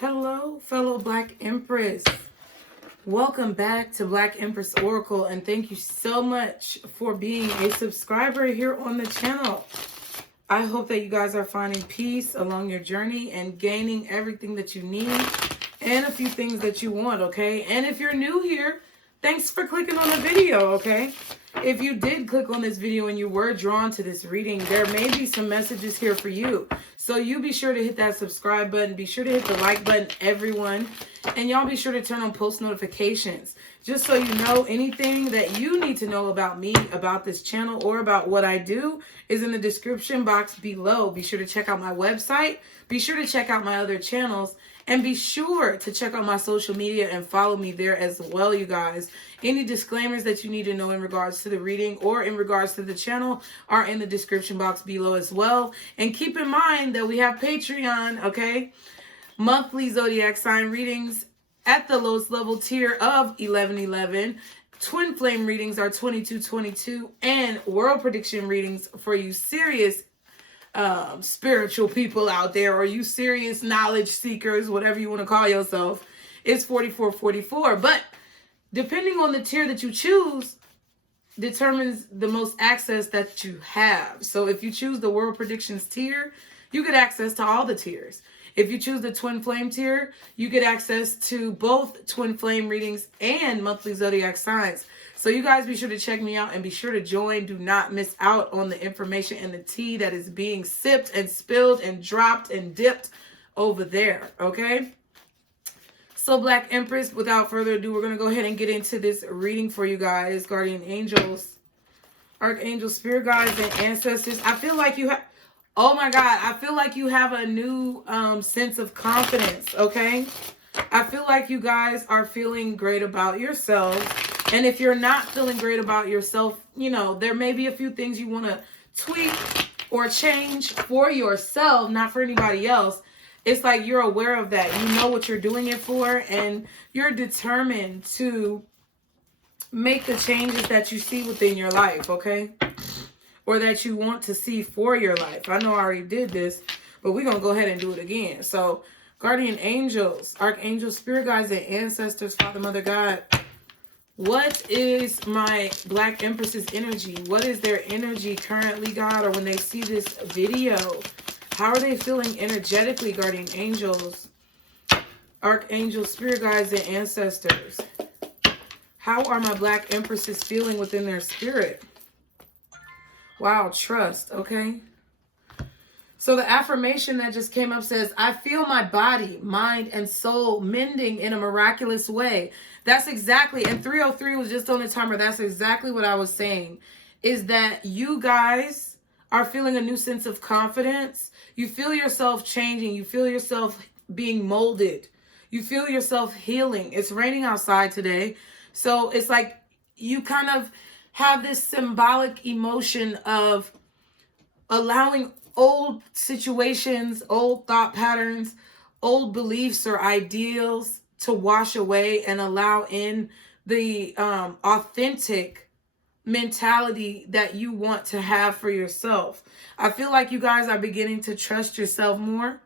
Hello, fellow Black Empress. Welcome back to Black Empress Oracle, and thank you so much for being a subscriber here on the channel. I hope that you guys are finding peace along your journey and gaining everything that you need and a few things that you want, okay? And if you're new here, thanks for clicking on the video, okay? If you did click on this video and you were drawn to this reading, there may be some messages here for you. So you be sure to hit that subscribe button. Be sure to hit the like button, everyone. And y'all be sure to turn on post notifications. Just so you know, anything that you need to know about me, about this channel, or about what I do is in the description box below. Be sure to check out my website. Be sure to check out my other channels. And be sure to check out my social media and follow me there as well, you guys. Any disclaimers that you need to know in regards to the reading or in regards to the channel are in the description box below as well. And keep in mind that we have Patreon, okay? Monthly zodiac sign readings at the lowest level tier of 1111. Twin flame readings are 2222. And world prediction readings for you serious spiritual people out there, or you serious knowledge seekers, whatever you want to call yourself, is 4444. But depending on the tier that you choose determines the most access that you have. So if you choose the world predictions tier, you get access to all the tiers. If you choose the twin flame tier, you get access to both twin flame readings and monthly zodiac signs. So you guys be sure to check me out and be sure to join. Do not miss out on the information and the tea that is being sipped and spilled and dropped and dipped over there, okay? So Black Empress, without further ado, we're going to go ahead and get into this reading for you guys. Guardian angels, archangels, spirit guides, and ancestors. I feel like you have, oh my God, I feel like you have a new sense of confidence, okay? I feel like you guys are feeling great about yourselves. And if you're not feeling great about yourself, you know, there may be a few things you want to tweak or change for yourself, not for anybody else. It's like you're aware of that. You know what you're doing it for, and you're determined to make the changes that you see within your life, okay? Or that you want to see for your life. I know I already did this, but we're going to go ahead and do it again. So, guardian angels, archangels, spirit guides, and ancestors, Father, Mother, God. What is my Black Empress's energy? What is their energy currently, God, or when they see this video? How are they feeling energetically, guardian angels, archangels, spirit guides, and ancestors? How are my Black Empresses feeling within their spirit? Wow, trust, okay? So the affirmation that just came up says, I feel my body, mind, and soul mending in a miraculous way. That's exactly, and 303 was just on the timer. That's exactly what I was saying, is that you guys are feeling a new sense of confidence. You feel yourself changing. You feel yourself being molded. You feel yourself healing. It's raining outside today. So it's like you kind of have this symbolic emotion of allowing old situations, old thought patterns, old beliefs or ideals to wash away and allow in the authentic mentality that you want to have for yourself. I feel like you guys are beginning to trust yourself more.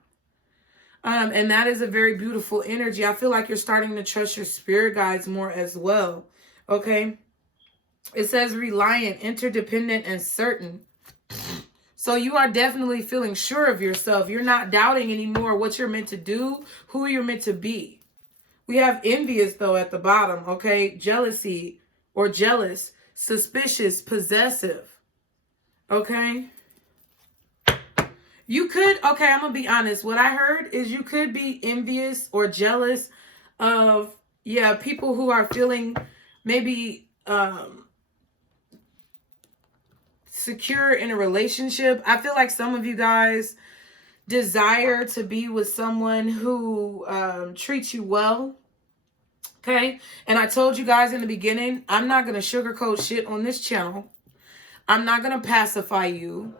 And that is a very beautiful energy. I feel like you're starting to trust your spirit guides more as well. Okay. It says reliant, interdependent, and certain. So you are definitely feeling sure of yourself. You're not doubting anymore what you're meant to do, who you're meant to be. We have envious, though, at the bottom, okay? Jealousy or jealous, suspicious, possessive, okay? You could, okay, I'm going to be honest. What I heard is you could be envious or jealous of, yeah, people who are feeling maybe secure in a relationship. I feel like some of you guys desire to be with someone who treats you well. Okay. And I told you guys in the beginning, I'm not going to sugarcoat shit on this channel. I'm not going to pacify you.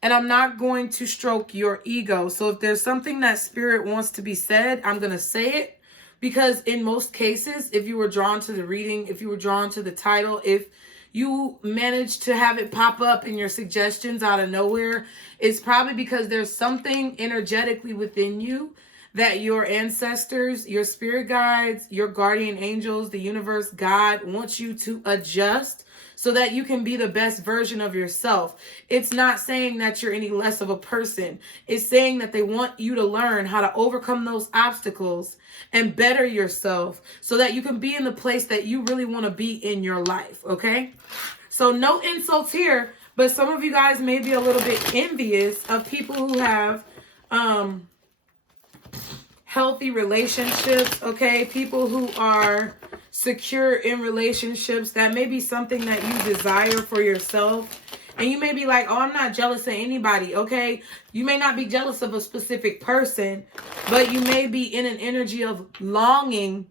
And I'm not going to stroke your ego. So if there's something that spirit wants to be said, I'm going to say it. Because in most cases, if you were drawn to the reading, if you were drawn to the title, if you managed to have it pop up in your suggestions out of nowhere, it's probably because there's something energetically within you that your ancestors, your spirit guides, your guardian angels, the universe, God wants you to adjust so that you can be the best version of yourself. It's not saying that you're any less of a person. It's saying that they want you to learn how to overcome those obstacles and better yourself so that you can be in the place that you really want to be in your life, okay? So no insults here, but some of you guys may be a little bit envious of people who have healthy relationships, okay? People who are secure in relationships. That may be something that you desire for yourself. And you may be like, oh, I'm not jealous of anybody, okay? You may not be jealous of a specific person, but you may be in an energy of longing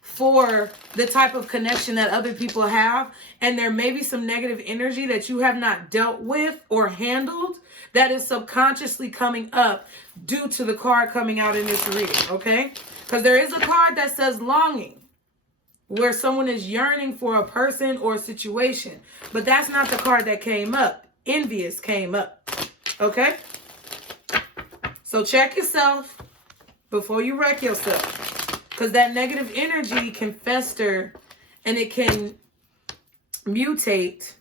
for the type of connection that other people have. And there may be some negative energy that you have not dealt with or handled that is subconsciously coming up due to the card coming out in this reading, okay? Because there is a card that says longing, where someone is yearning for a person or a situation. But that's not the card that came up. Envious came up, okay? So check yourself before you wreck yourself. Because that negative energy can fester and it can mutate.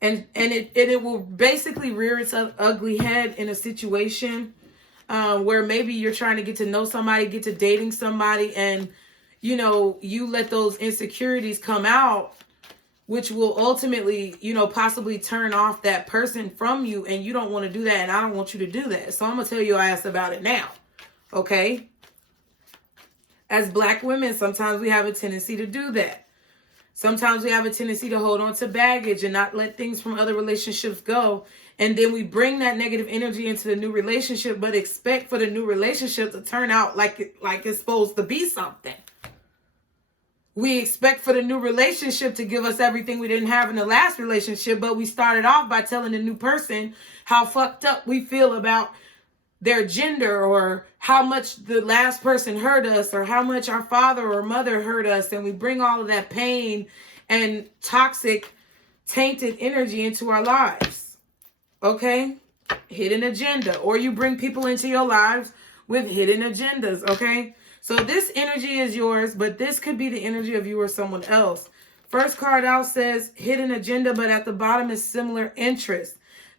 And it will basically rear its ugly head in a situation where maybe you're trying to get to know somebody, get to dating somebody, and you know, you let those insecurities come out, which will ultimately, you know, possibly turn off that person from you. And you don't want to do that. And I don't want you to do that. So I'm going to tell your ass about it now. Okay. As Black women, sometimes we have a tendency to do that. Sometimes we have a tendency to hold on to baggage and not let things from other relationships go. And then we bring that negative energy into the new relationship, but expect for the new relationship to turn out like it's supposed to be something. We expect for the new relationship to give us everything we didn't have in the last relationship, but we started off by telling the new person how fucked up we feel about their gender, or how much the last person hurt us, or how much our father or mother hurt us. And we bring all of that pain and toxic, tainted energy into our lives. Okay? Hidden agenda. Or you bring people into your lives with hidden agendas. Okay? So this energy is yours, but this could be the energy of you or someone else. First card out says hidden agenda, but at the bottom is similar interest.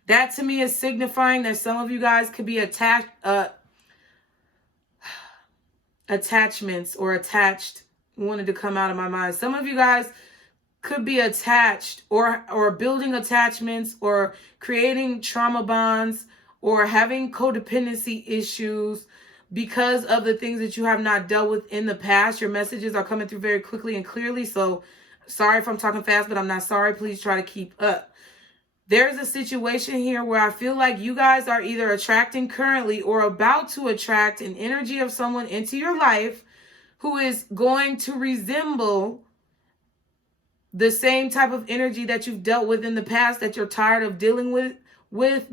That to me is signifying that some of you guys could be attachments or attached. Wanted to come out of my mind. Some of you guys could be attached or building attachments or creating trauma bonds or having codependency issues because of the things that you have not dealt with in the past. Your messages are coming through very quickly and clearly. So sorry if I'm talking fast, but I'm not sorry. Please try to keep up. There's a situation here where I feel like you guys are either attracting currently or about to attract an energy of someone into your life who is going to resemble the same type of energy that you've dealt with in the past that you're tired of dealing with,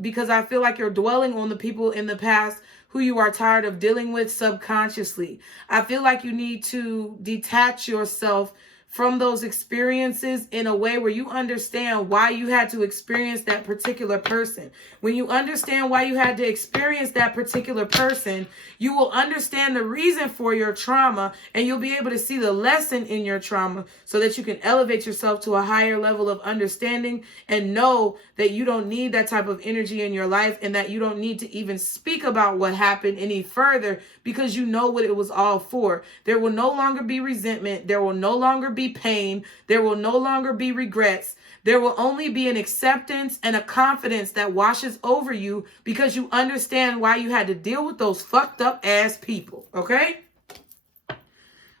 because I feel like you're dwelling on the people in the past who you are tired of dealing with subconsciously. I feel like you need to detach yourself from those experiences in a way where you understand why you had to experience that particular person. When you understand why you had to experience that particular person, you will understand the reason for your trauma, and you'll be able to see the lesson in your trauma so that you can elevate yourself to a higher level of understanding and know that you don't need that type of energy in your life, and that you don't need to even speak about what happened any further because you know what it was all for. There will no longer be resentment. There will no longer be pain. There will no longer be regrets. There will only be an acceptance and a confidence that washes over you because you understand why you had to deal with those fucked up ass people. Okay?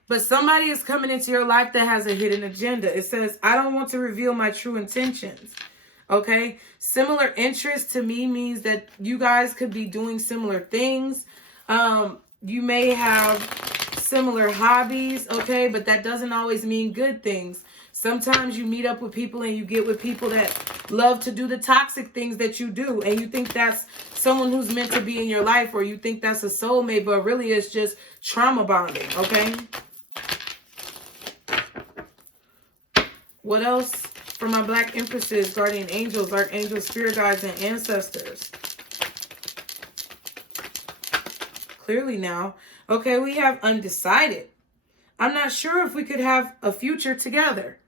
But somebody is coming into your life that has a hidden agenda. It says, I don't want to reveal my true intentions. Okay? Similar interest to me means that you guys could be doing similar things. You may have similar hobbies, okay? But that doesn't always mean good things. Sometimes you meet up with people and you get with people that love to do the toxic things that you do, and you think that's someone who's meant to be in your life, or you think that's a soulmate, but really it's just trauma bonding, okay? What else for my Black Empresses, guardian angels, archangels, spirit guides, and ancestors? clearly now. Okay, we have undecided. I'm not sure if we could have a future together.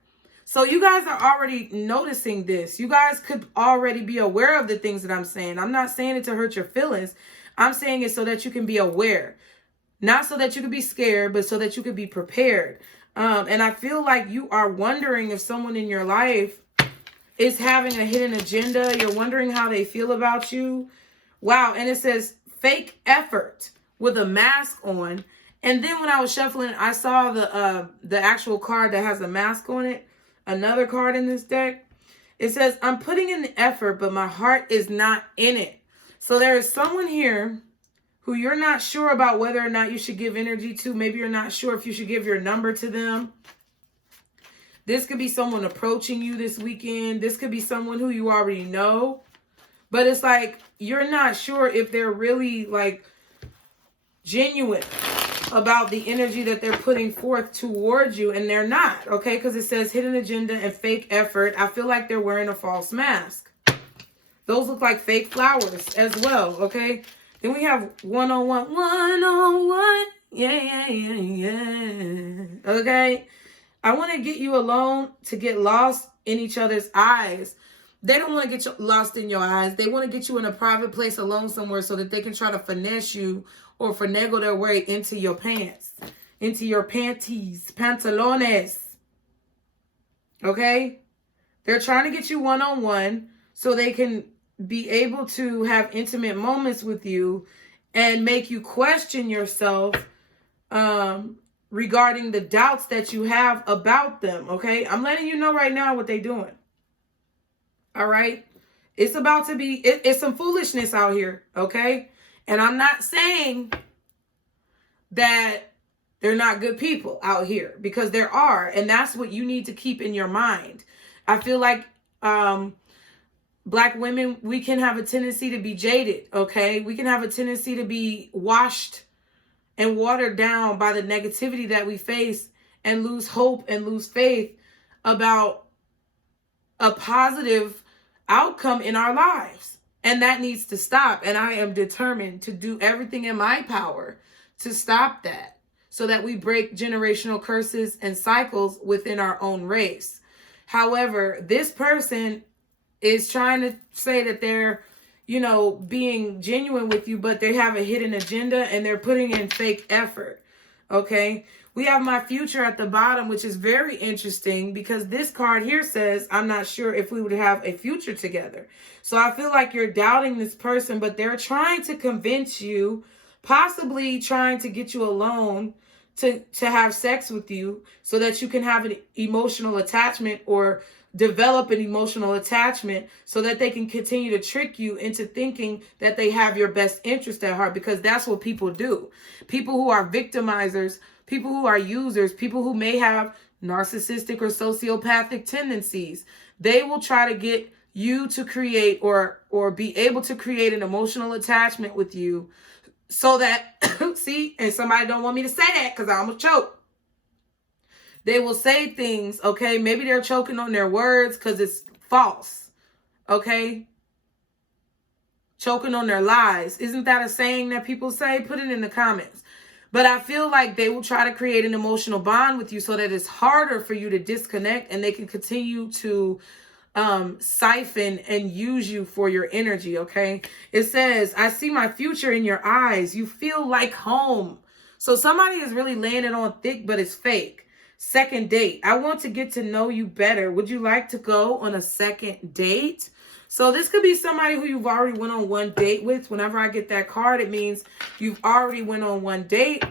So you guys are already noticing this. You guys could already be aware of the things that I'm saying. I'm not saying it to hurt your feelings. I'm saying it so that you can be aware. Not so that you can be scared, but so that you can be prepared. And I feel like you are wondering if someone in your life is having a hidden agenda. You're wondering how they feel about you. Wow. And it says fake effort with a mask on. And then when I was shuffling, I saw the actual card that has a mask on it. Another card in this deck. It says, I'm putting in the effort, but my heart is not in it. So there is someone here who you're not sure about whether or not you should give energy to. Maybe you're not sure if you should give your number to them. This could be someone approaching you this weekend. This could be someone who you already know. But it's like, you're not sure if they're really like genuine about the energy that they're putting forth towards you, and they're not, okay? Because it says hidden agenda and fake effort. I feel like they're wearing a false mask. Those look like fake flowers as well, okay? Then we have one-on-one, one-on-one. Yeah. Okay? I want to get you alone to get lost in each other's eyes. They don't want to get you lost in your eyes. They want to get you in a private place alone somewhere so that they can try to finesse you or finagle their way into your pants, into your panties, pantalones. Okay? They're trying to get you one-on-one so they can be able to have intimate moments with you and make you question yourself regarding the doubts that you have about them. Okay? I'm letting you know right now what they're doing. All right? It's about to be, it's some foolishness out here. Okay? And I'm not saying that they're not good people out here, because there are. And that's what you need to keep in your mind. I feel like Black women, we can have a tendency to be jaded, okay? We can have a tendency to be washed and watered down by the negativity that we face and lose hope and lose faith about a positive outcome in our lives. And that needs to stop. And I am determined to do everything in my power to stop that, so that we break generational curses and cycles within our own race. However, this person is trying to say that they're, being genuine with you, but they have a hidden agenda and they're putting in fake effort. Okay. We have my future at the bottom, which is very interesting because this card here says, I'm not sure if we would have a future together. So I feel like you're doubting this person, but they're trying to convince you, possibly trying to get you alone to have sex with you so that you can have an emotional attachment or develop an emotional attachment so that they can continue to trick you into thinking that they have your best interest at heart, because that's what people do. People who are victimizers, people who are users, people who may have narcissistic or sociopathic tendencies, they will try to get you to create or be able to create an emotional attachment with you so that, see, and somebody don't want me to say that because I almost choked. They will say things, okay? Maybe they're choking on their words because it's false, okay? Choking on their lies. Isn't that a saying that people say? Put it in the comments. But I feel like they will try to create an emotional bond with you so that it's harder for you to disconnect, and they can continue to siphon and use you for your energy, okay? It says, I see my future in your eyes. You feel like home. So somebody is really laying it on thick, but it's fake. Second date. I want to get to know you better. Would you like to go on a second date? So this could be somebody who you've already went on one date with. Whenever I get that card, it means you've already went on one date.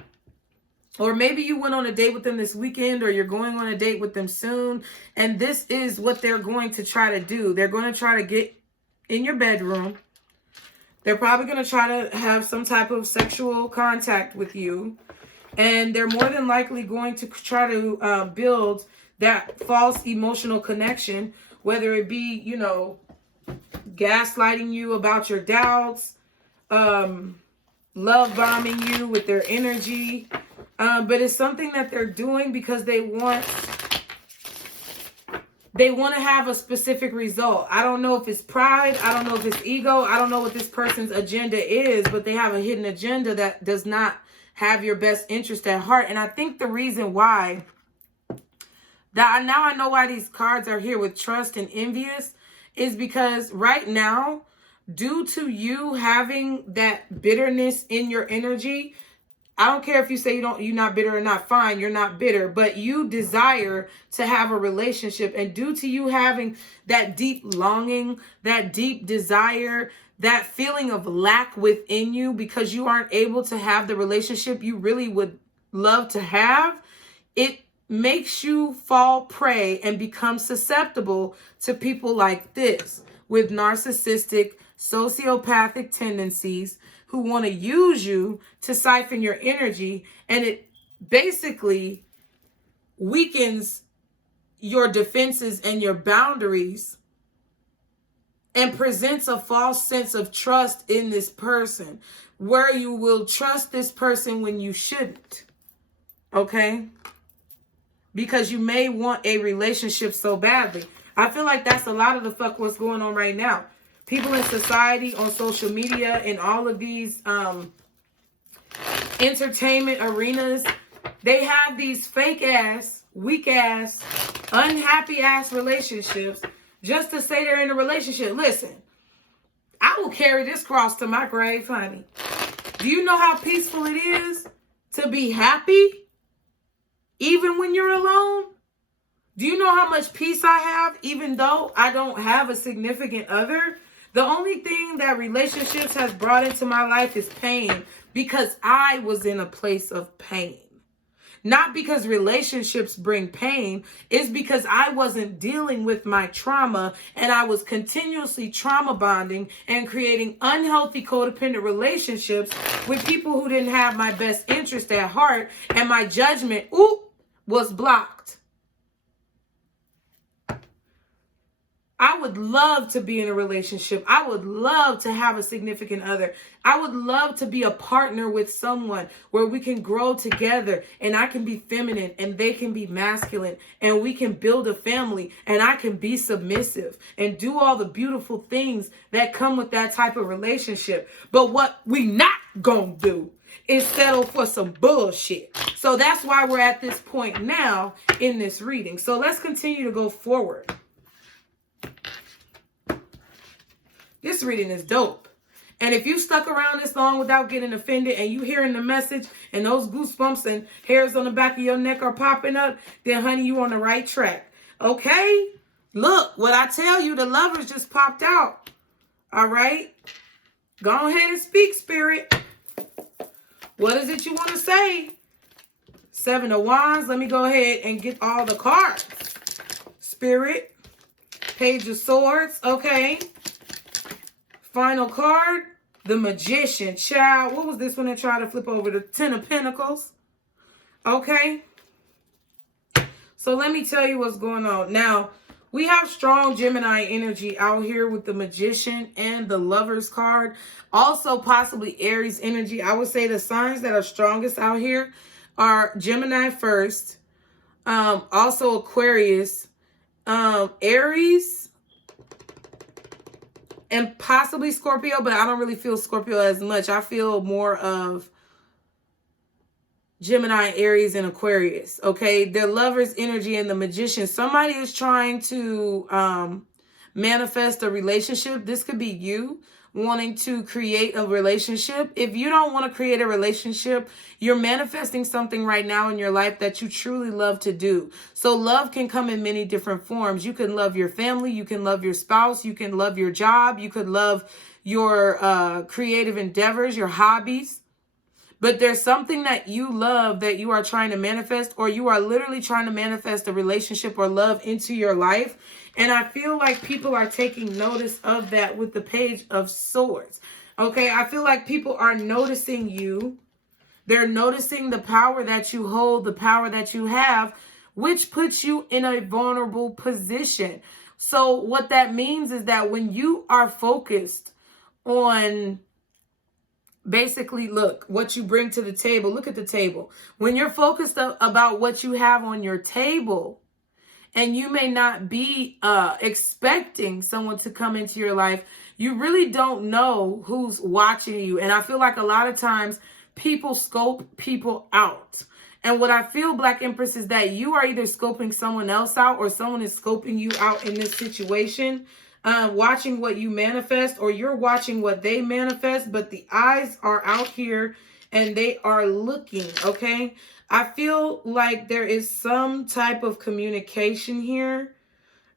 Or maybe you went on a date with them this weekend, or you're going on a date with them soon. And this is what they're going to try to do. They're going to try to get in your bedroom. They're probably going to try to have some type of sexual contact with you. And they're more than likely going to try to build that false emotional connection, whether it be, gaslighting you about your doubts, love bombing you with their energy. But it's something that they're doing because they want they want to have a specific result. I don't know if it's pride. I don't know if it's ego. I don't know what this person's agenda is, but they have a hidden agenda that does not have your best interest at heart. And I think the reason why, that now I know why these cards are here with trust and envious, is because right now, due to you having that bitterness in your energy, I don't care if you say you're not bitter or not, fine, you're not bitter, but you desire to have a relationship. And due to you having that deep longing, that deep desire, that feeling of lack within you because you aren't able to have the relationship you really would love to have, it makes you fall prey and become susceptible to people like this with narcissistic, sociopathic tendencies who want to use you to siphon your energy, and it basically weakens your defenses and your boundaries and presents a false sense of trust in this person, where you will trust this person when you shouldn't, okay? Because you may want a relationship so badly. I feel like that's a lot of the fuck what's going on right now. People in society, on social media, in all of these entertainment arenas, they have these fake ass, weak ass, unhappy ass relationships just to say they're in a relationship. Listen, I will carry this cross to my grave, honey. Do you know how peaceful it is to be happy even when you're alone? Do you know how much peace I have even though I don't have a significant other? The only thing that relationships has brought into my life is pain, because I was in a place of pain. Not because relationships bring pain, it's because I wasn't dealing with my trauma, and I was continuously trauma bonding and creating unhealthy codependent relationships with people who didn't have my best interest at heart, and my judgment, was blocked. I would love to be in a relationship. I would love to have a significant other. I would love to be a partner with someone where we can grow together, and I can be feminine and they can be masculine, and we can build a family, and I can be submissive and do all the beautiful things that come with that type of relationship. But what we not gonna do is settle for some bullshit. So that's why we're at this point now in this reading. So let's continue to go forward. This reading is dope. And if you stuck around this long without getting offended, and you hearing the message and those goosebumps and hairs on the back of your neck are popping up, then honey, you on the right track. Okay? Look, what I tell you, the lovers just popped out. All right? Go ahead and speak, Spirit. What is it you want to say? 7 of Wands. Let me go ahead and get all the cards. Spirit. Page of Swords. Okay. Final card, the Magician. Child, what was this one that tried to flip over? The 10 of Pentacles. Okay. So let me tell you what's going on. Now, we have strong Gemini energy out here with the Magician and the Lovers card. Also, possibly Aries energy. I would say the signs that are strongest out here are Gemini first. Also Aquarius. Aries. And possibly Scorpio, but I don't really feel Scorpio as much. I feel more of Gemini, Aries, and Aquarius. Okay, their Lovers energy and the Magician. Somebody is trying to manifest a relationship. This could be you wanting to create a relationship. If you don't want to create a relationship, you're manifesting something right now in your life that you truly love to do. So love can come in many different forms. You can love your family, you can love your spouse, you can love your job, you could love your creative endeavors, your hobbies. But there's something that you love that you are trying to manifest, or you are literally trying to manifest a relationship or love into your life. And I feel like people are taking notice of that with the Page of Swords. Okay, I feel like people are noticing you. They're noticing the power that you hold, the power that you have, which puts you in a vulnerable position. So what that means is that when you are focused on basically, look, what you bring to the table, look at the table. When you're focused about what you have on your table, and you may not be expecting someone to come into your life. You really don't know who's watching you. And I feel like a lot of times people scope people out. And what I feel, Black Empress, is that you are either scoping someone else out or someone is scoping you out in this situation, watching what you manifest, or you're watching what they manifest, but the eyes are out here and they are looking, okay? I feel like there is some type of communication here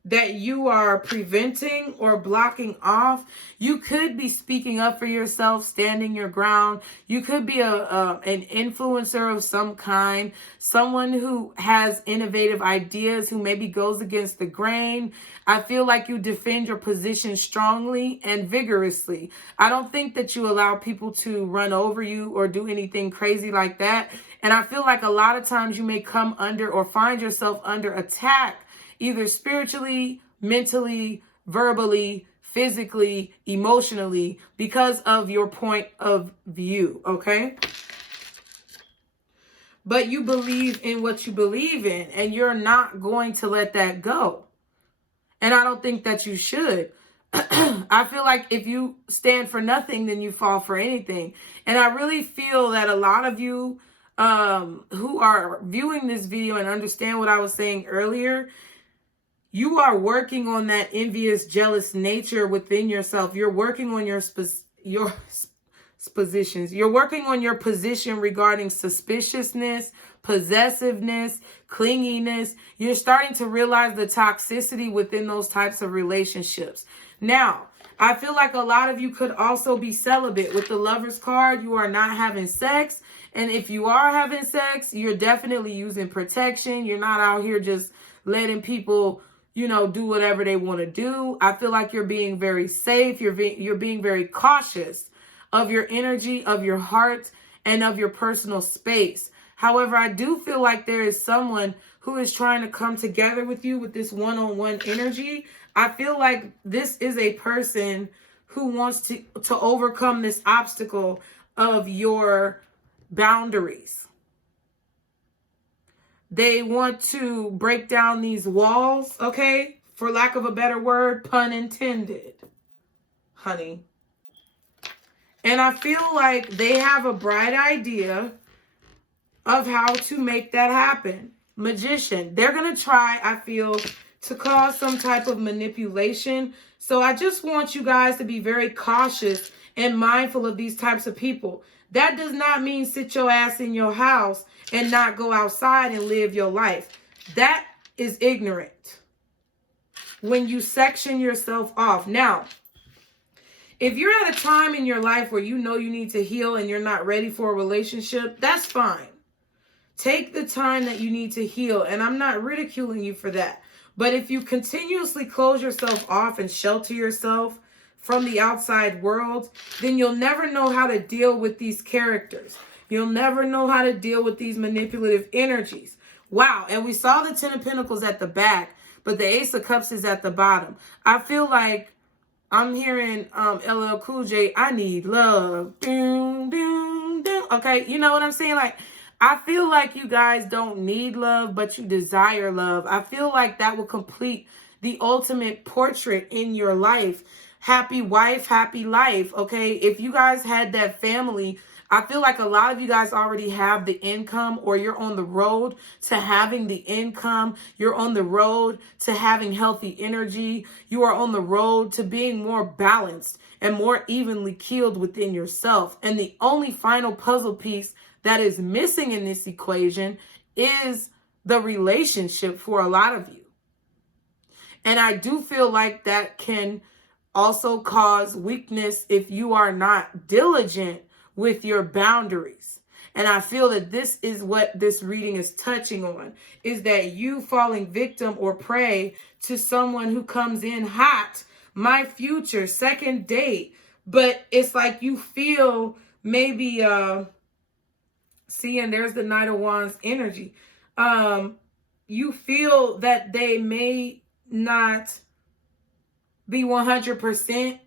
that you are preventing or blocking off. You could be speaking up for yourself, standing your ground. You could be an influencer of some kind, someone who has innovative ideas, who maybe goes against the grain. I feel like you defend your position strongly and vigorously. I don't think that you allow people to run over you or do anything crazy like that. And I feel like a lot of times you may come under or find yourself under attack, either spiritually, mentally, verbally, physically, emotionally, because of your point of view, okay? But you believe in what you believe in, and you're not going to let that go. And I don't think that you should. I feel like if you stand for nothing, then you fall for anything. And I really feel that a lot of you who are viewing this video and understand what I was saying earlier, you are working on that envious, jealous nature within yourself. You're working on your positions. You're working on your position regarding suspiciousness, possessiveness, clinginess. You're starting to realize the toxicity within those types of relationships. Now, I feel like a lot of you could also be celibate. With the Lover's card, you are not having sex. And if you are having sex, you're definitely using protection. You're not out here just letting people, you know, do whatever they want to do. I feel like you're being very safe. You're being very cautious of your energy, of your heart, and of your personal space. However, I do feel like there is someone who is trying to come together with you with this one-on-one energy. I feel like this is a person who wants to overcome this obstacle of your boundaries. They want to break down these walls, okay? For lack of a better word, pun intended, honey. And I feel like they have a bright idea of how to make that happen. Magician. They're going to try, I feel, to cause some type of manipulation. So I just want you guys to be very cautious and mindful of these types of people. That does not mean sit your ass in your house and not go outside and live your life. That is ignorant. When you section yourself off. Now, if you're at a time in your life where you know you need to heal and you're not ready for a relationship, that's fine. Take the time that you need to heal. And I'm not ridiculing you for that. But if you continuously close yourself off and shelter yourself from the outside world, then you'll never know how to deal with these characters. You'll never know how to deal with these manipulative energies. Wow. And we saw the 10 of Pentacles at the back, but the Ace of Cups is at the bottom. I feel like I'm hearing LL Cool J, I need love. Doom, doom, doom. Okay, you know what I'm saying? Like, I feel like you guys don't need love, but you desire love. I feel like that will complete the ultimate portrait in your life. Happy wife, happy life, okay? If you guys had that family, I feel like a lot of you guys already have the income, or you're on the road to having the income. You're on the road to having healthy energy. You are on the road to being more balanced and more evenly keeled within yourself. And the only final puzzle piece that is missing in this equation is the relationship for a lot of you. And I do feel like that can also cause weakness if you are not diligent with your boundaries. And I feel that this is what this reading is touching on, is that you falling victim or prey to someone who comes in hot, my future, second date. But it's like you feel maybe, see, and there's the Knight of Wands energy. You feel that they may not be 100%,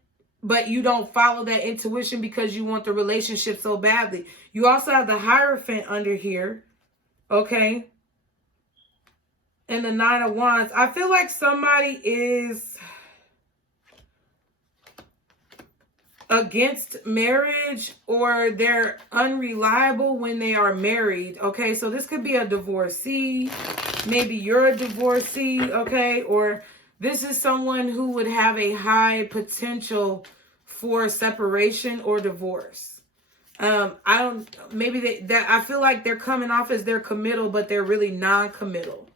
but you don't follow that intuition because you want the relationship so badly. You also have the Hierophant under here, okay? and the Nine of Wands. I feel like somebody is against marriage, or they're unreliable when they are married. Okay, so this could be a divorcee. Maybe you're a divorcee, okay? Or this is someone who would have a high potential for separation or divorce. I feel like they're coming off as they're committal, but they're really non-committal.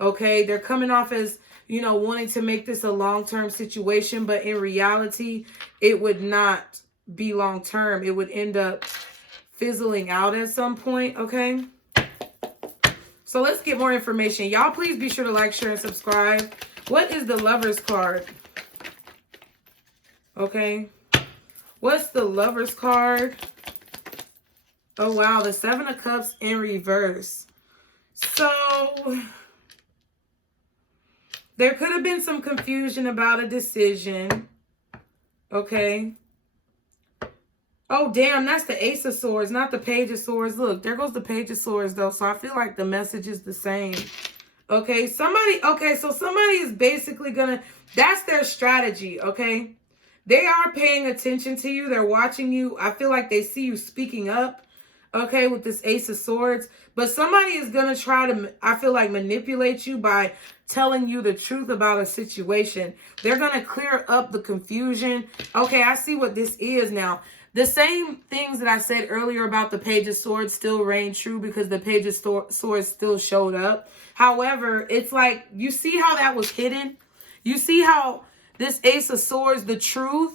Okay, they're coming off as, wanting to make this a long-term situation, but in reality, it would not be long-term. It would end up fizzling out at some point, okay? So let's get more information. Y'all, please be sure to like, share, and subscribe. What is the Lover's card? Okay. What's the Lover's card? Oh, wow. The Seven of Cups in reverse. So there could have been some confusion about a decision. Okay. Oh, damn, that's the Ace of Swords, not the Page of Swords. Look, there goes the Page of Swords, though. So I feel like the message is the same. Okay, so somebody is basically that's their strategy, okay? They are paying attention to you. They're watching you. I feel like they see you speaking up, okay, with this Ace of Swords. But somebody is going to try to, I feel like, manipulate you by telling you the truth about a situation. They're going to clear up the confusion. Okay, I see what this is now. The same things that I said earlier about the Page of Swords still reign true because the Page of Swords still showed up. However, it's like, you see how that was hidden? You see how this Ace of Swords, the truth,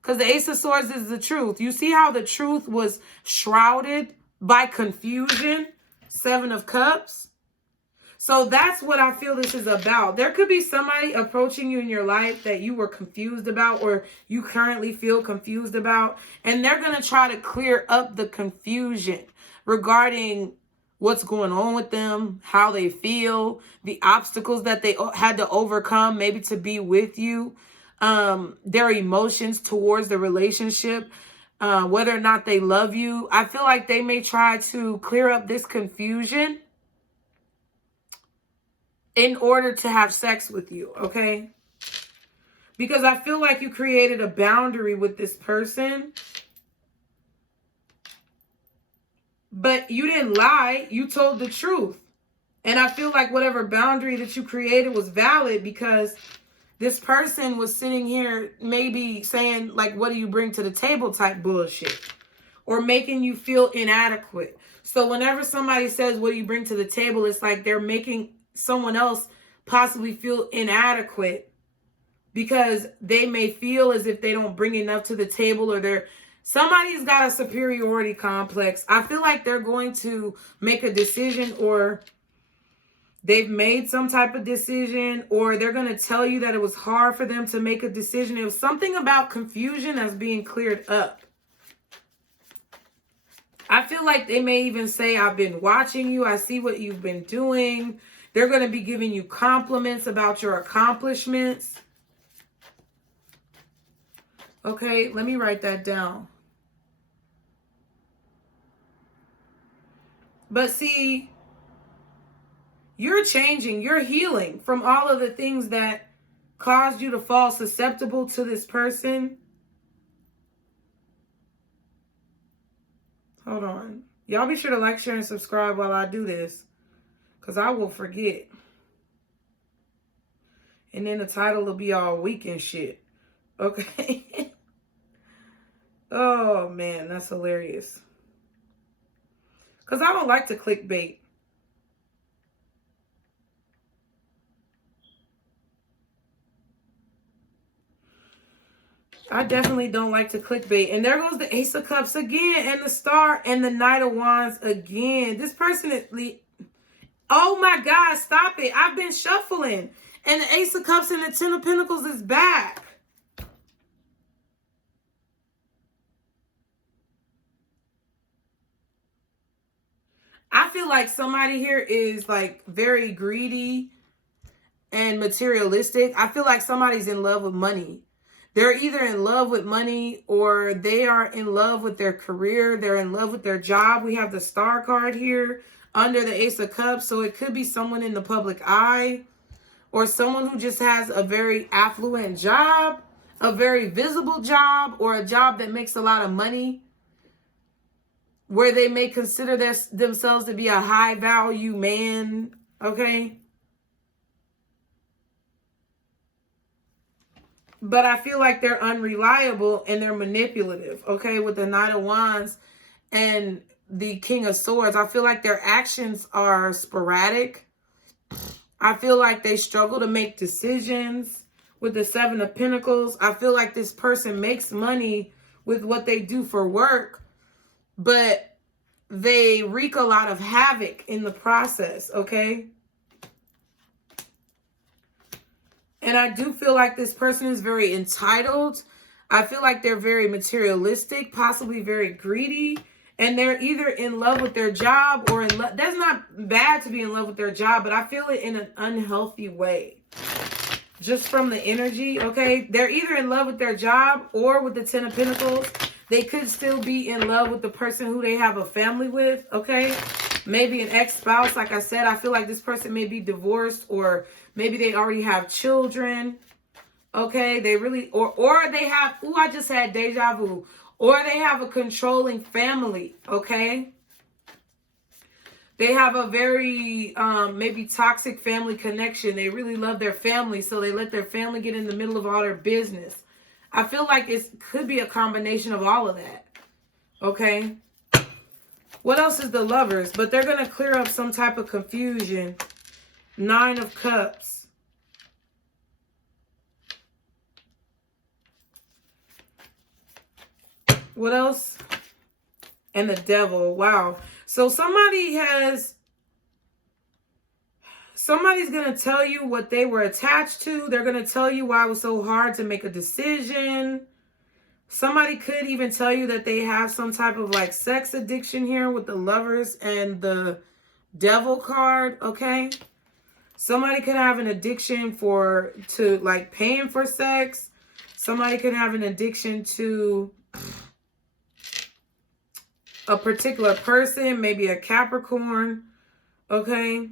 because the Ace of Swords is the truth. You see how the truth was shrouded by confusion? Seven of Cups. So that's what I feel this is about. There could be somebody approaching you in your life that you were confused about, or you currently feel confused about. And they're going to try to clear up the confusion regarding what's going on with them, how they feel, the obstacles that they had to overcome, maybe to be with you, their emotions towards the relationship, whether or not they love you. I feel like they may try to clear up this confusion in order to have sex with you, okay? Because I feel like you created a boundary with this person, but you didn't lie. You told the truth. And I feel like whatever boundary that you created was valid, because this person was sitting here maybe saying, like, what do you bring to the table type bullshit, or making you feel inadequate. So whenever somebody says, what do you bring to the table, it's like they're making someone else possibly feel inadequate because they may feel as if they don't bring enough to the table, or somebody's got a superiority complex. I feel like they're going to make a decision, or they've made some type of decision, or they're going to tell you that it was hard for them to make a decision. It was something about confusion that's being cleared up. I feel like they may even say, I've been watching you. I see what you've been doing. They're going to be giving you compliments about your accomplishments. Okay, let me write that down. But see, you're changing. You're healing from all of the things that caused you to fall susceptible to this person. Hold on. Y'all be sure to like, share, and subscribe while I do this, because I will forget. And then the title will be all weak and shit. Okay? Oh, man, that's hilarious. Because I don't like to clickbait. I definitely don't like to clickbait. And there goes the Ace of Cups again, and the Star, and the Knight of Wands again. This person is... Oh my God, stop it. I've been shuffling. And the Ace of Cups and the Ten of Pentacles is back. I feel like somebody here is like very greedy and materialistic. I feel like somebody's in love with money. They're either in love with money or they are in love with their career. They're in love with their job. We have the Star card here under the Ace of Cups. So it could be someone in the public eye or someone who just has a very affluent job, a very visible job, or a job that makes a lot of money, where they may consider themselves to be a high value man, okay? But I feel like they're unreliable and they're manipulative, okay? With the Knight of Wands and the King of Swords, I feel like their actions are sporadic. I feel like they struggle to make decisions. With the Seven of Pentacles, I feel like this person makes money with what they do for work, but they wreak a lot of havoc in the process, okay? And I do feel like this person is very entitled. I feel like they're very materialistic, possibly very greedy. And they're either in love with their job or in love. That's not bad to be in love with their job, but I feel it in an unhealthy way. Just from the energy, okay? They're either in love with their job or with the Ten of Pentacles. They could still be in love with the person who they have a family with, okay? Maybe an ex-spouse. Like I said, I feel like this person may be divorced, or maybe they already have children, okay? They really, or they have, ooh, I just had deja vu. Or they have a controlling family, okay? They have a very, maybe toxic family connection. They really love their family, so they let their family get in the middle of all their business. I feel like it could be a combination of all of that, okay? What else is the Lovers? But they're going to clear up some type of confusion. Nine of Cups. What else? And the Devil. Wow. So somebody's going to tell you what they were attached to. They're going to tell you why it was so hard to make a decision. Somebody could even tell you that they have some type of like sex addiction here with the Lovers and the Devil card, okay? Somebody could have an addiction to like paying for sex. Somebody could have an addiction to a particular person, maybe a Capricorn, okay?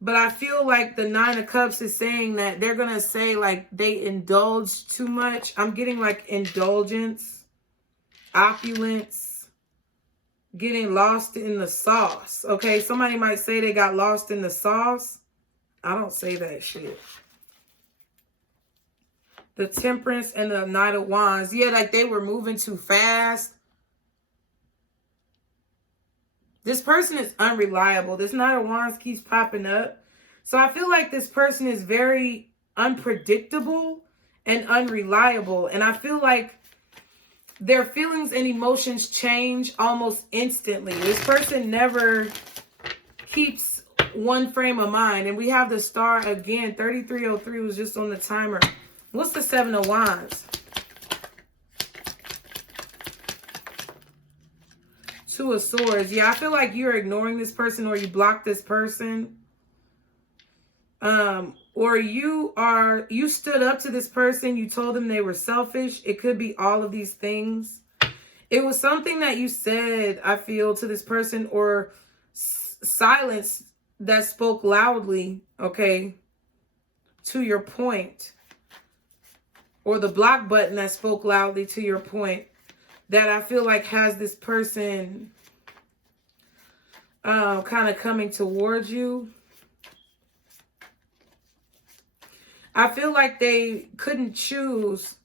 But I feel like the Nine of Cups is saying that they're going to say like they indulge too much. I'm getting like indulgence, opulence, getting lost in the sauce, okay? Somebody might say they got lost in the sauce. I don't say that shit. The Temperance and the Knight of Wands. Yeah, like they were moving too fast. This person is unreliable. This Knight of Wands keeps popping up. So I feel like this person is very unpredictable and unreliable. And I feel like their feelings and emotions change almost instantly. This person never keeps one frame of mind. And we have the Star again. 3303 was just on the timer. What's the Seven of Wands? Two of Swords. Yeah, I feel like you're ignoring this person, or you block this person. Or you stood up to this person. You told them they were selfish. It could be all of these things. It was something that you said, I feel, to this person, or silence that spoke loudly, okay, to your point. Or the block button that spoke loudly to your point, that I feel like has this person kind of coming towards you. I feel like they couldn't choose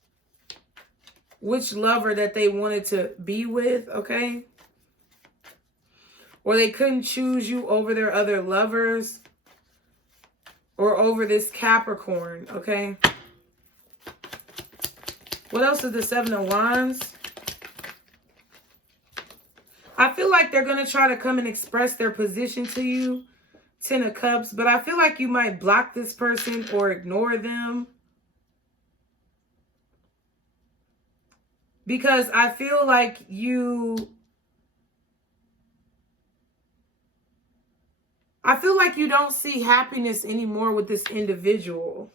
which lover that they wanted to be with, okay? Or they couldn't choose you over their other lovers, or over this Capricorn, okay? What else is the Seven of Wands? I feel like they're going to try to come and express their position to you. Ten of Cups. But I feel like you might block this person or ignore them. Because I feel like you don't see happiness anymore with this individual.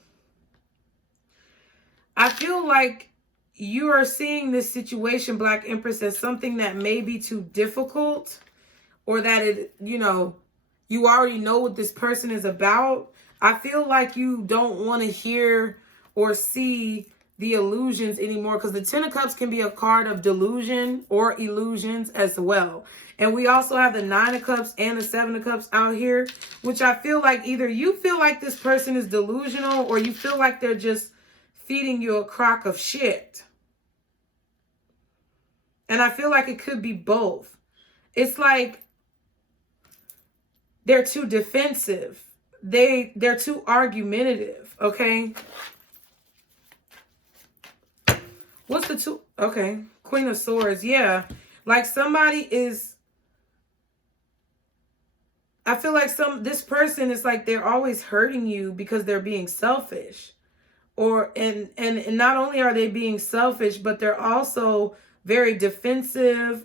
I feel like you are seeing this situation, Black Empress, as something that may be too difficult, or that it, you already know what this person is about. I feel like you don't want to hear or see the illusions anymore, because the Ten of Cups can be a card of delusion or illusions as well. And we also have the Nine of Cups and the Seven of Cups out here, which I feel like either you feel like this person is delusional, or you feel like they're just feeding you a crock of shit. And I feel like it could be both. It's like they're too defensive. They're too argumentative, okay? What's the two? Okay, Queen of Swords. Yeah, like somebody is. I feel like this person is like they're always hurting you because they're being selfish, and not only are they being selfish, but they're also very defensive,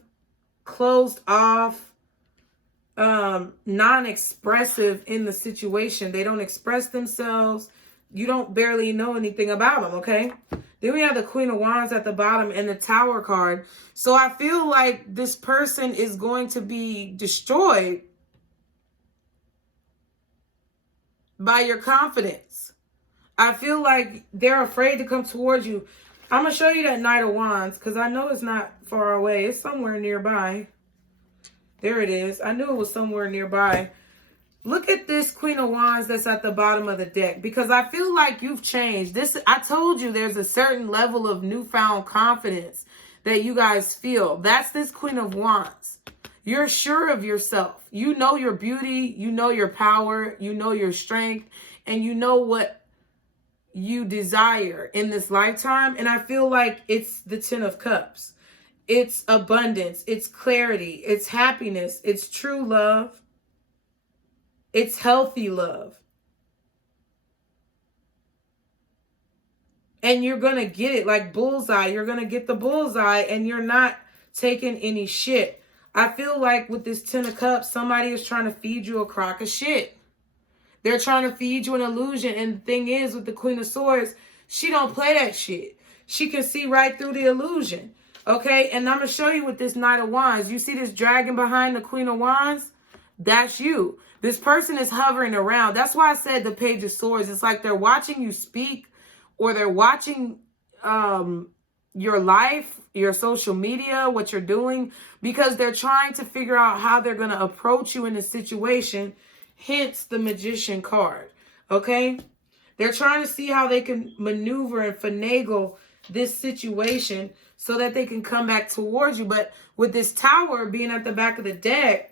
closed off, non-expressive in the situation. They don't express themselves. You don't barely know anything about them, okay? Then we have the Queen of Wands at the bottom and the Tower card. So I feel like this person is going to be destroyed by your confidence. I feel like they're afraid to come towards you. I'm going to show you that Knight of Wands because I know it's not far away. It's somewhere nearby. There it is. I knew it was somewhere nearby. Look at this Queen of Wands that's at the bottom of the deck, because I feel like you've changed. I told you there's a certain level of newfound confidence that you guys feel. That's this Queen of Wands. You're sure of yourself. You know your beauty. You know your power. You know your strength. And you know what you desire in this lifetime. And I feel like it's the Ten of Cups. It's abundance. It's clarity. It's happiness. It's true love. It's healthy love. And you're going to get it like bullseye. You're going to get the bullseye and you're not taking any shit. I feel like with this Ten of Cups, somebody is trying to feed you a crock of shit. They're trying to feed you an illusion. And the thing is, with the Queen of Swords, she don't play that shit. She can see right through the illusion. Okay? And I'm going to show you with this Knight of Wands. You see this dragon behind the Queen of Wands? That's you. This person is hovering around. That's why I said the Page of Swords. It's like they're watching you speak, or they're watching your life, your social media, what you're doing, because they're trying to figure out how they're going to approach you in a situation, hence the Magician card, okay? They're trying to see how they can maneuver and finagle this situation so that they can come back towards you. But with this Tower being at the back of the deck,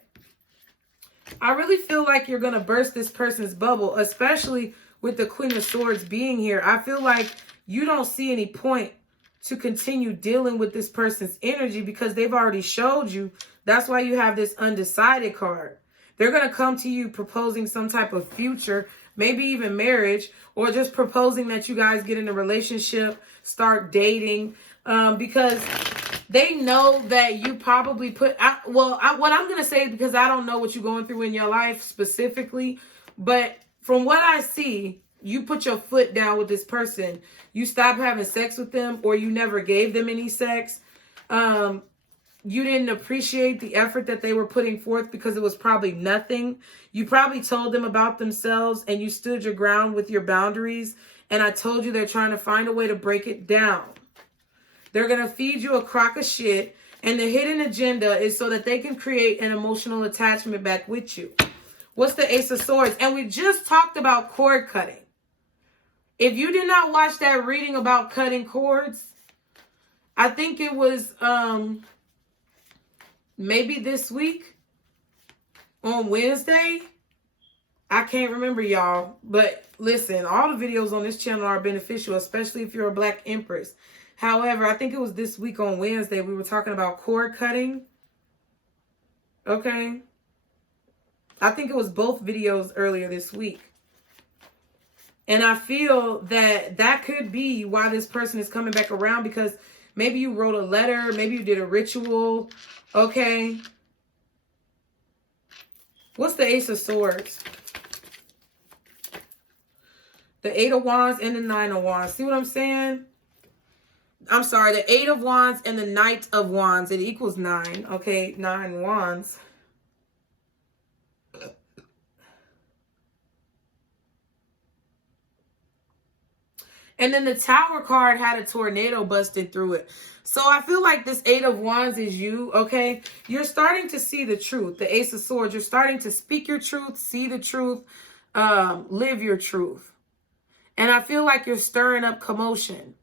I really feel like you're going to burst this person's bubble, especially with the Queen of Swords being here. I feel like you don't see any point to continue dealing with this person's energy because they've already showed you. That's why you have this undecided card. They're going to come to you proposing some type of future, maybe even marriage, or just proposing that you guys get in a relationship, start dating, because they know that you probably what I'm going to say, because I don't know what you're going through in your life specifically, but from what I see, you put your foot down with this person. You stopped having sex with them, or you never gave them any sex. You didn't appreciate the effort that they were putting forth because it was probably nothing. You probably told them about themselves and you stood your ground with your boundaries. And I told you they're trying to find a way to break it down. They're going to feed you a crock of shit. And the hidden agenda is so that they can create an emotional attachment back with you. What's the Ace of Swords? And we just talked about cord cutting. If you did not watch that reading about cutting cords, I think it was maybe this week on Wednesday. I can't remember, y'all. But listen, all the videos on this channel are beneficial, especially if you're a Black Empress. However, I think it was this week on Wednesday we were talking about cord cutting. Okay. I think it was both videos earlier this week. And I feel that that could be why this person is coming back around, because maybe you wrote a letter, maybe you did a ritual, okay? What's the Ace of Swords? The Eight of Wands and the Nine of Wands. See what I'm saying? I'm sorry, the 8 of Wands and the Knight of Wands. It equals 9. Okay, 9 Wands. And then the Tower card had a tornado busting through it. So I feel like this 8 of Wands is you, okay? You're starting to see the truth. The Ace of Swords, you're starting to speak your truth, see the truth, live your truth. And I feel like you're stirring up commotion.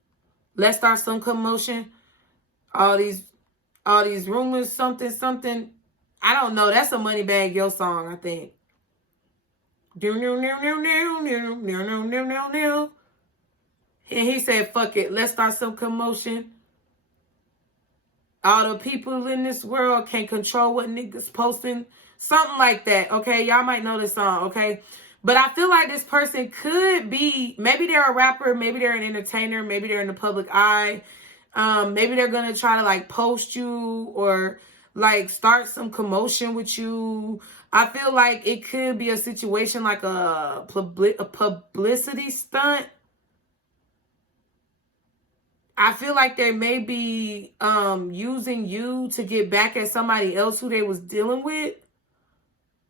Let's start some commotion. All these rumors, something. I don't know. That's a Moneybagg Yo song, I think. And he said, fuck it. Let's start some commotion. All the people in this world can't control what niggas posting. Something like that, okay? Y'all might know this song, okay? But I feel like this person could be, maybe they're a rapper, maybe they're an entertainer, maybe they're in the public eye. Maybe they're going to try to like post you or like start some commotion with you. I feel like it could be a situation like a publicity stunt. I feel like they may be using you to get back at somebody else who they was dealing with,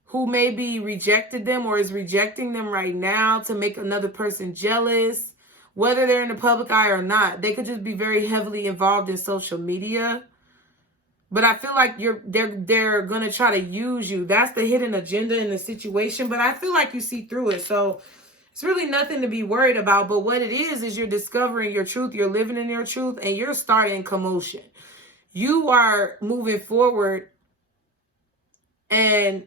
who maybe rejected them or is rejecting them right now to make another person jealous, whether they're in the public eye or not. They could just be very heavily involved in social media. But I feel like they're going to try to use you. That's the hidden agenda in the situation. But I feel like you see through it. So it's really nothing to be worried about. But what it is you're discovering your truth. You're living in your truth. And you're starting commotion. You are moving forward. And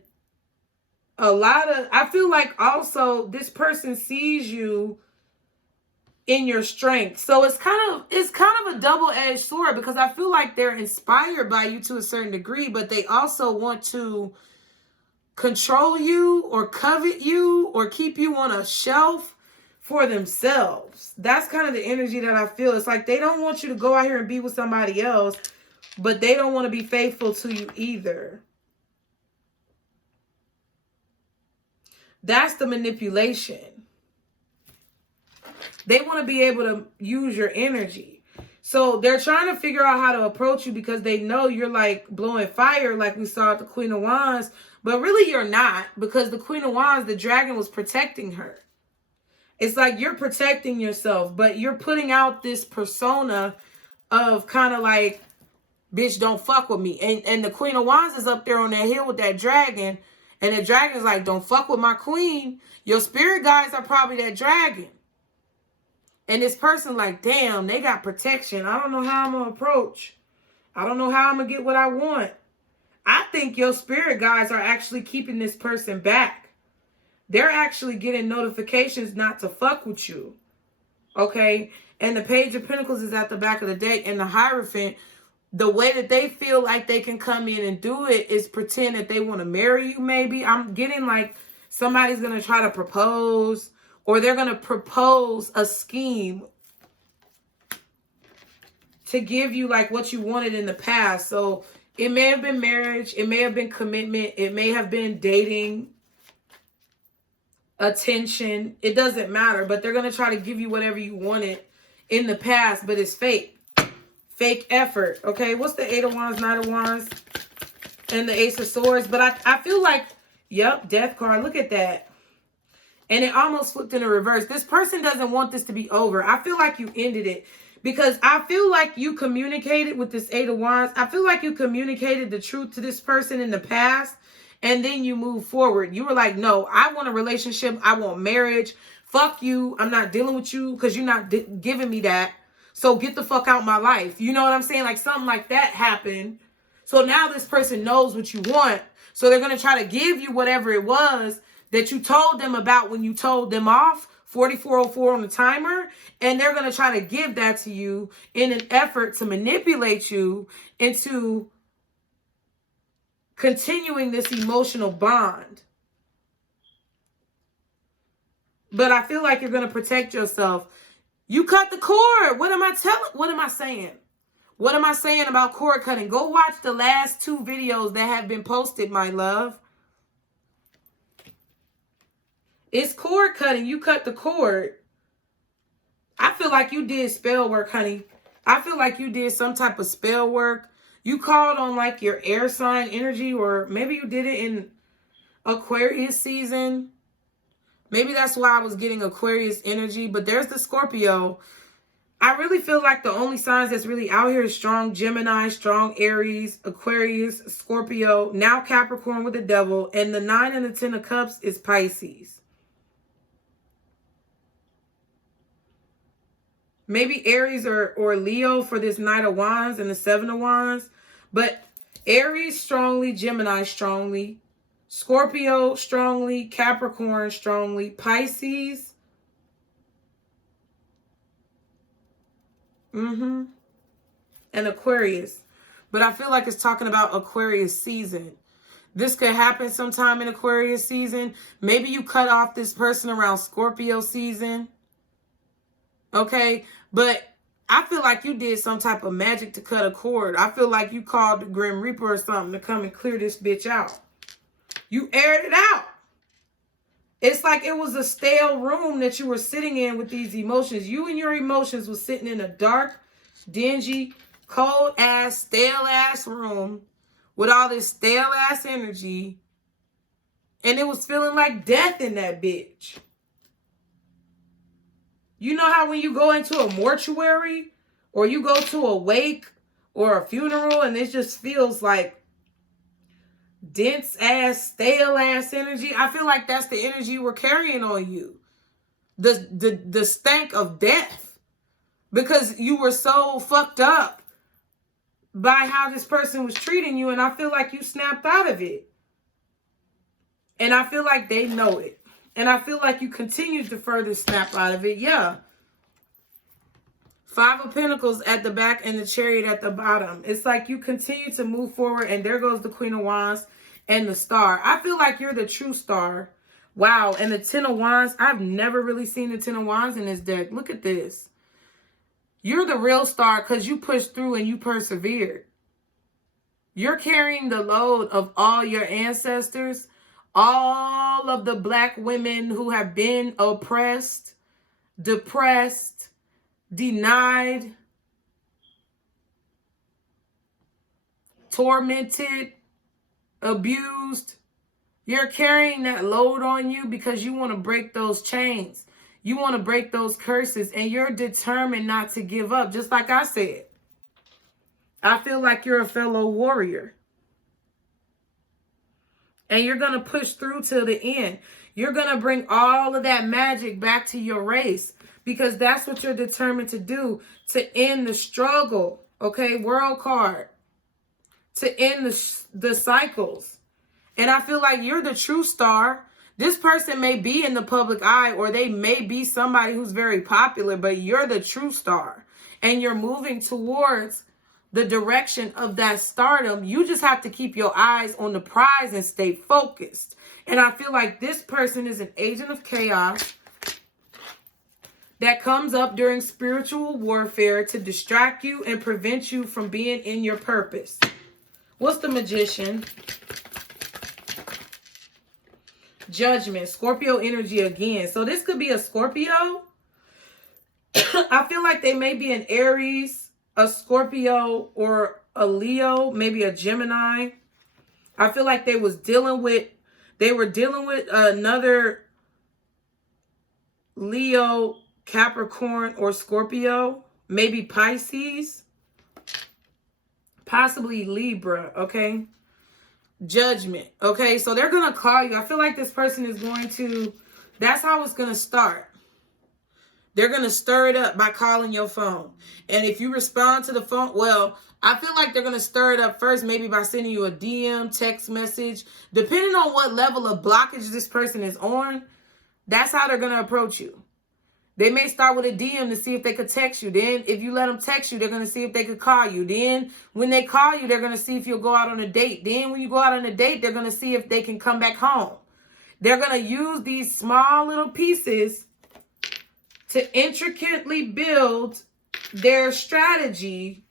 I feel like also this person sees you in your strength. So it's kind of a double-edged sword, because I feel like they're inspired by you to a certain degree, but they also want to control you or covet you or keep you on a shelf for themselves. That's kind of the energy that I feel. It's like they don't want you to go out here and be with somebody else, but they don't want to be faithful to you either. That's the manipulation. They want to be able to use your energy. So they're trying to figure out how to approach you because they know you're like blowing fire like we saw at the Queen of Wands. But really you're not, because the Queen of Wands, the dragon was protecting her. It's like you're protecting yourself, but you're putting out this persona of kind of like, bitch, don't fuck with me. And the Queen of Wands is up there on that hill with that dragon. And the dragon is like, don't fuck with my queen. Your spirit guides are probably that dragon. And this person like, damn, they got protection. I don't know how I'm going to approach. I don't know how I'm going to get what I want. I think your spirit guides are actually keeping this person back. They're actually getting notifications not to fuck with you. Okay? And the Page of Pentacles is at the back of the deck. And the Hierophant, the way that they feel like they can come in and do it is pretend that they want to marry you maybe. I'm getting like somebody's going to try to propose, or they're going to propose a scheme to give you like what you wanted in the past. So it may have been marriage. It may have been commitment. It may have been dating, attention. It doesn't matter. But they're going to try to give you whatever you wanted in the past, but it's fake. Fake effort. Okay, what's the 8 of Wands, 9 of Wands, and the Ace of Swords? But I feel like, yep, Death card. Look at that. And it almost flipped in the reverse. This person doesn't want this to be over. I feel like you ended it, because I feel like you communicated with this 8 of Wands. I feel like you communicated the truth to this person in the past, and then you move forward. You were like, no, I want a relationship. I want marriage. Fuck you. I'm not dealing with you because you're not giving me that. So get the fuck out my life. You know what I'm saying? Like something like that happened. So now this person knows what you want. So they're going to try to give you whatever it was that you told them about when you told them off. 4404 on the timer. And they're going to try to give that to you in an effort to manipulate you into continuing this emotional bond. But I feel like you're going to protect yourself. You cut the cord. What am I saying? What am I saying about cord cutting? Go watch the last 2 videos that have been posted, my love. It's cord cutting. You cut the cord. I feel like you did spell work, honey. I feel like you did some type of spell work. You called on like your air sign energy, or maybe you did it in Aquarius season. Maybe that's why I was getting Aquarius energy. But there's the Scorpio. I really feel like the only signs that's really out here is strong Gemini, strong Aries, Aquarius, Scorpio, now Capricorn with the devil, and the 9 and the 10 of Cups is Pisces. Maybe Aries or Leo for this Knight of Wands and the 7 of Wands. But Aries strongly, Gemini strongly, Scorpio strongly, Capricorn strongly, Pisces. And Aquarius. But I feel like it's talking about Aquarius season. This could happen sometime in Aquarius season. Maybe you cut off this person around Scorpio season. Okay, but I feel like you did some type of magic to cut a cord. I feel like you called the Grim Reaper or something to come and clear this bitch out. You aired it out. It's like it was a stale room that you were sitting in with these emotions. You and your emotions was sitting in a dark, dingy, cold-ass, stale-ass room with all this stale-ass energy. And it was feeling like death in that bitch. You know how when you go into a mortuary or you go to a wake or a funeral and it just feels like dense ass, stale ass energy? I feel like that's the energy you were carrying on you. The stank of death. Because you were so fucked up by how this person was treating you, and I feel like you snapped out of it. And I feel like they know it. And I feel like you continue to further snap out of it. Yeah. 5 of Pentacles at the back and the Chariot at the bottom. It's like you continue to move forward, and there goes the Queen of Wands and the Star. I feel like you're the true star. Wow. And the 10 of Wands. I've never really seen the 10 of Wands in this deck. Look at this. You're the real star because you pushed through and you persevered. You're carrying the load of all your ancestors, all of the Black women who have been oppressed, depressed, denied, tormented, abused. You're carrying that load on you because you want to break those chains. You want to break those curses, and you're determined not to give up. Just like I said, I feel like you're a fellow warrior. And you're going to push through till the end. You're going to bring all of that magic back to your race because that's what you're determined to do, to end the struggle. Okay, World card. To end the cycles. And I feel like you're the true star. This person may be in the public eye, or they may be somebody who's very popular, but you're the true star. And you're moving towards the direction of that stardom. You just have to keep your eyes on the prize and stay focused. And I feel like this person is an agent of chaos that comes up during spiritual warfare to distract you and prevent you from being in your purpose. What's the Magician? Judgment. Scorpio energy again. So this could be a Scorpio. I feel like they may be an Aries, a Scorpio, or a Leo, maybe a Gemini. I feel like they were dealing with another Leo, Capricorn, or Scorpio, maybe Pisces, possibly Libra, okay? Judgment, okay? So they're going to call you. I feel like this person is going to, that's how it's going to start. They're going to stir it up by calling your phone. And if you respond to the phone, well, I feel like they're going to stir it up first, maybe by sending you a DM, text message. Depending on what level of blockage this person is on, that's how they're going to approach you. They may start with a DM to see if they could text you. Then if you let them text you, they're going to see if they could call you. Then when they call you, they're going to see if you'll go out on a date. Then when you go out on a date, they're going to see if they can come back home. They're going to use these small little pieces to intricately build their strategy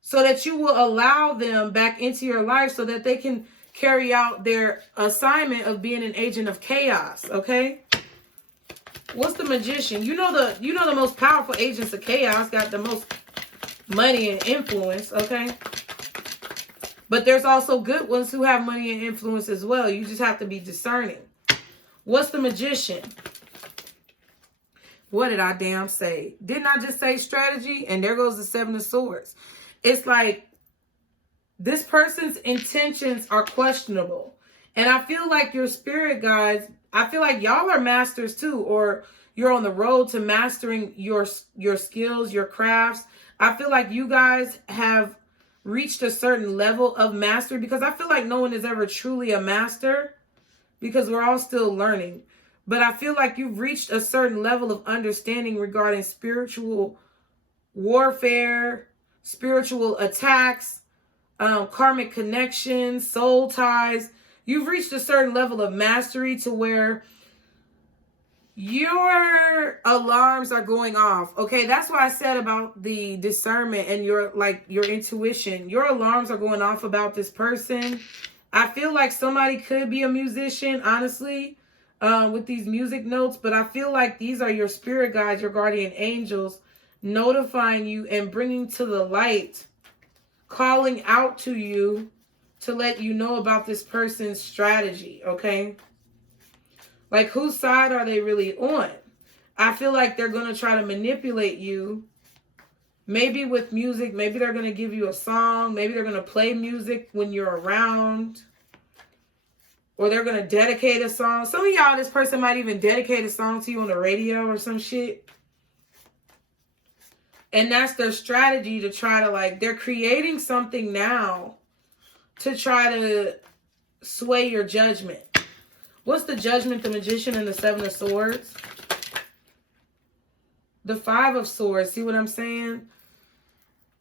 so that you will allow them back into your life so that they can carry out their assignment of being an agent of chaos, okay? What's the Magician? You know the most powerful agents of chaos got the most money and influence, okay? But there's also good ones who have money and influence as well. You just have to be discerning. What's the Magician? What did I damn say? Didn't I just say strategy? And there goes the Seven of Swords. It's like this person's intentions are questionable. And I feel like your spirit guides, I feel like y'all are masters too, or you're on the road to mastering your skills, your crafts. I feel like you guys have reached a certain level of mastery, because I feel like no one is ever truly a master because we're all still learning. But I feel like you've reached a certain level of understanding regarding spiritual warfare, spiritual attacks, karmic connections, soul ties. You've reached a certain level of mastery to where your alarms are going off. Okay, that's what I said about the discernment and your intuition. Your alarms are going off about this person. I feel like somebody could be a musician, honestly, with these music notes, but I feel like these are your spirit guides, your guardian angels, notifying you and bringing to the light, calling out to you to let you know about this person's strategy, okay? Like, whose side are they really on? I feel like they're going to try to manipulate you, maybe with music. Maybe they're going to give you a song. Maybe they're going to play music when you're around. Or they're going to dedicate a song. Some of y'all, this person might even dedicate a song to you on the radio or some shit. And that's their strategy to try to, like, they're creating something now to try to sway your judgment. What's the Judgment, the Magician, and the Seven of Swords? The Five of Swords. See what I'm saying?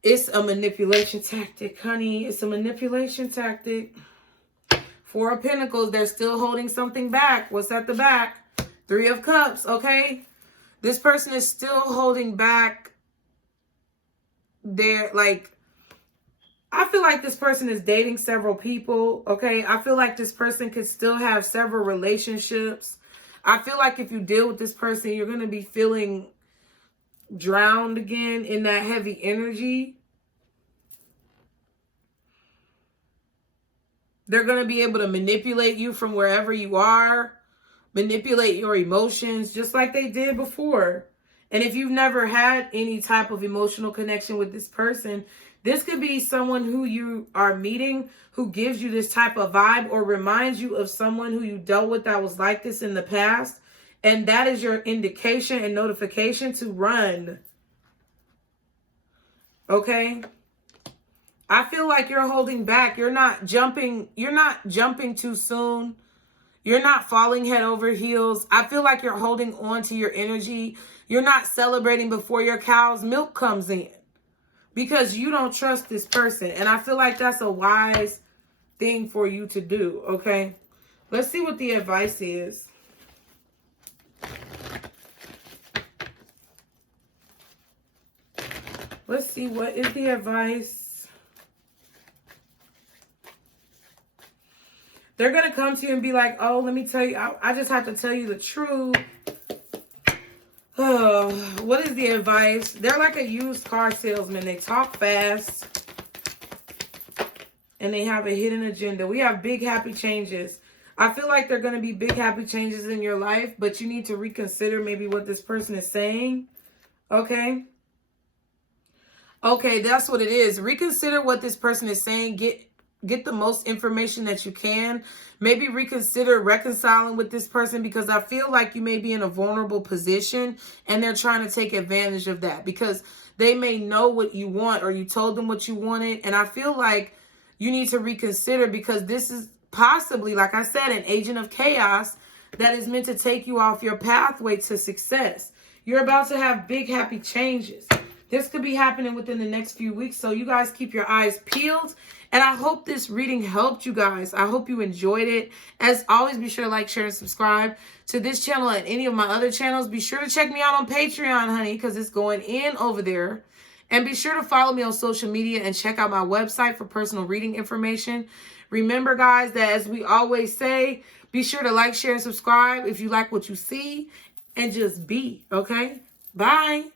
It's a manipulation tactic, honey. It's a manipulation tactic. Four of Pentacles. They're still holding something back. What's at the back? Three of Cups, okay? This person is still holding back their, like, I feel like this person is dating several people, okay? I feel like this person could still have several relationships. I feel like if you deal with this person, you're going to be feeling drowned again in that heavy energy. They're going to be able to manipulate you from wherever you are, manipulate your emotions just like they did before. And if you've never had any type of emotional connection with this person, this could be someone who you are meeting who gives you this type of vibe or reminds you of someone who you dealt with that was like this in the past. And that is your indication and notification to run. Okay? I feel like you're holding back. You're not jumping too soon. You're not falling head over heels. I feel like you're holding on to your energy. You're not celebrating before your cow's milk comes in because you don't trust this person. And I feel like that's a wise thing for you to do, okay? Let's see what the advice is. Let's see, what is the advice? They're going to come to you and be like, oh, let me tell you, I just have to tell you the truth. Oh, what is the advice? They're like a used car salesman. They talk fast. And they have a hidden agenda. We have big, happy changes. I feel like they're going to be big, happy changes in your life. But you need to reconsider maybe what this person is saying. Okay? Okay, that's what it is. Reconsider what this person is saying. Get the most information that you can. Maybe reconsider reconciling with this person, because I feel like you may be in a vulnerable position and they're trying to take advantage of that because they may know what you want or you told them what you wanted. And I feel like you need to reconsider because this is possibly, like I said, an agent of chaos that is meant to take you off your pathway to success. You're about to have big, happy changes. This could be happening within the next few weeks. So you guys keep your eyes peeled. And I hope this reading helped you guys. I hope you enjoyed it. As always, be sure to like, share, and subscribe to this channel and any of my other channels. Be sure to check me out on Patreon, honey, because it's going in over there. And be sure to follow me on social media and check out my website for personal reading information. Remember, guys, that as we always say, be sure to like, share, and subscribe if you like what you see. And just be, okay? Bye.